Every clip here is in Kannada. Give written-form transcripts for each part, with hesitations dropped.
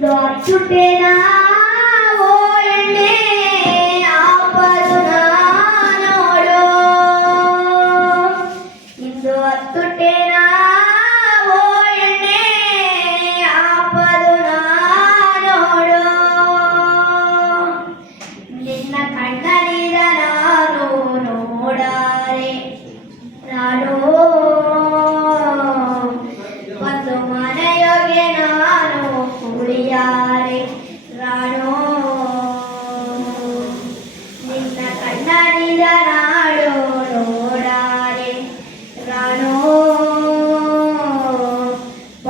ಸುಟ್ಟೇನಾ ಓ ಎಣ್ಣೆ ಆಪದು ನೋಡು ಇಂದು ಹತ್ತುಟ್ಟೇನಾ ಓ ಎಣ್ಣೆ ಆಪದು ನೋಡು ನಿನ್ನ ಕಣ್ಣಲ್ಲಿದ ನಾನು ನೋಡಾರೆ ನಾನು ಒಂದು ಮನೆಯೊಗೆ ನಾನು ಕುಳಿಯಾರೆ ರಾಣೋ ನಿನ್ನ ಕಣ್ಣನಿದ ನಾಡು ನೋಡಾರೆ ರಾಣೋ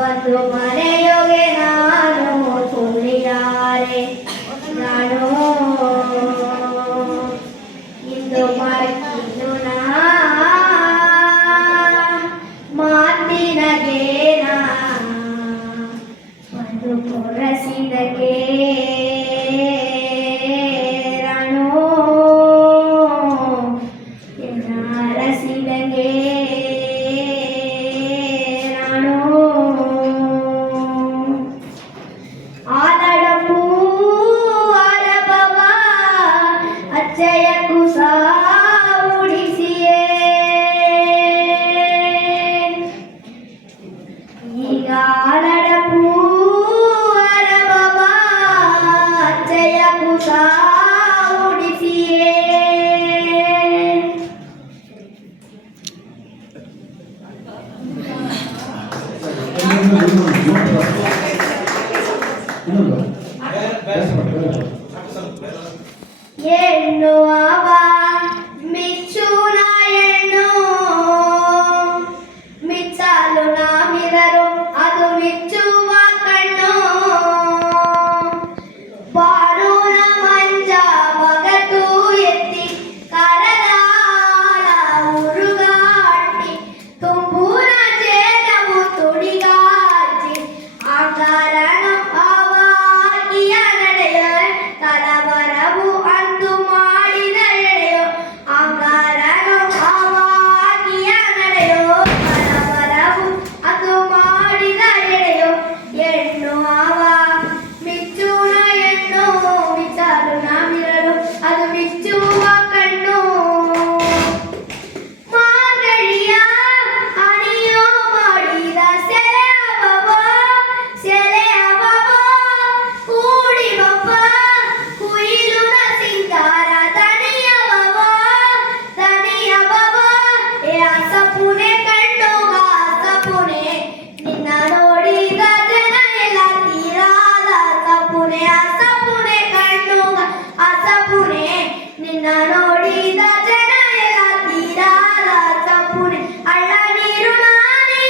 ಒಂದು ಮನೆಯೊಗೆ ನಾನು ಕುಳಿಯಾರೆ ರಾಣೋ ಇಂದು ಮರಕಿದ್ದು ಮಾತಿನಗೇನ ಒಂದು ಕೊರಸಿದಗೆ ರಾಣೋ ಅರಸಿದಗೆ ರಾಣೋ ಆಲಡಪು ಆಲಬವ ಅಚ್ಚಯ ಕುಸ ಉಡಿಸಿಯೇ ಈಗ ಆಲಡಪು ಆಲಬವ ಅಚ್ಚಯ ಕುಸ ಉಡಿಸಿಯೇ ಹೆಣ್ಣು ಅವ ಮಿಚ್ಚುನ ಹೆಣ್ಣು ಮಿಚ್ಚಲು ನಾಮಿರರು ಅದು ಮಿಚ್ಚುವ ಕಣ್ಣು ಬಾರುನ ಮಂಜ ಮಗತು ಎತ್ತಿ ಕರದಾಳ ಉರುಗಾಟಿ ತುಂಬೂನ ಜೇನವು ತುಡಿಗಾಚಿ ಆಕಾರನು ಅವಾಗಿಯ ನಡೆಯ ತಲವರವು ಅಂದು ಮಾಡಿದ ಎಳೆಯೋ ಆಕಾರನು ಅವಾಗಿಯ ನಡೆಯೋ ತಲವರವು ಅದು ಮಾಡಿದ ಎಳೆಯೋ ಹೆಣ್ಣು ಅವ ಮಿಚ್ಚುನ ಹೆಣ್ಣು ಮಿಚ್ಚಲು ನಾಮಿರಲು ಅದು ಮಿಚ್ಚುವ ಕಣ್ಣು ಮಾರ್ಗಳಿಯ ಹಣಿಯೋ ಮಾಡಿದ ಸೆಲೆ ಅವವ ಕೂಡಿವವ ಕುಯಿಲುನ ಸಿಂಗಾರ ದನಿಯವವ ಏ ಅಸಪುನೆ ಕಣ್ಣುಗ ಅಸಪುನೆ ನಿನ್ನ ನೋಡಿದ ಜನ ಎಲ್ಲ ತೀರಾದ ಅಸಪುನೆ ಕಣ್ಣುಗ ಅಸಪುನೆ ನಿನ್ನ ನೋಡಿದ ಜನ ಎಲ್ಲ ತೀರಾದ ಅಸಪುನೆ ಅಳ್ಳ ನೀರು ನಾನೇ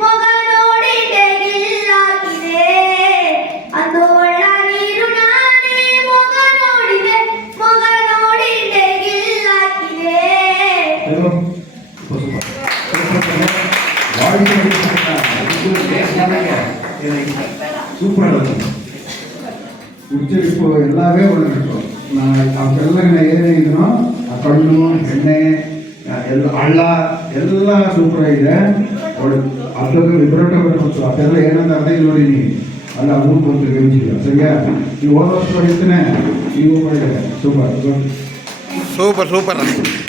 ಮೊಗ ನೋಡಿದೆ ಗಿಲ್ಲಾಗಿದೆ ಅದು ಒಳ್ಳ ನೀರು ನಾನೇ ಮೊಗ ನೋಡಿದೆ ಗಿಲ್ಲಾಗಿದೆ ಸೂಪರ್ ಉಚ್ಚರಿಪ್ಪು ಎಲ್ಲವೇ ಒಳ್ಳೆಬಿಟ್ಟು ಅವಕ್ಕೆಲ್ಲ ಏನೇ ಇದನ್ನೋ ಆ ಕಣ್ಣು ಎಣ್ಣೆ ಎಲ್ಲ ಹಳ್ಳ ಎಲ್ಲ ಸೂಪರ್ ಆಗಿದೆ ಅದ್ರಾಗ ವಿಬ್ರೇಟ ಬರ್ಬೋದು ಅದೆಲ್ಲ ಏನಂತ ಅರ್ಥ ಇಲ್ಲ ನೋಡಿ ನೀವು ಅಲ್ಲ ಅವ್ರು ಬಂತು ಗೆಲ್ಸಿಲ್ಲ ಸರಿಯಾ ನೀವು ಹೋದ ವರ್ಷ ಹೊಡಿತಾನೆ ನೀವು ಮಾಡಿದೆ ಸೂಪರ್ ಸೂಪರ್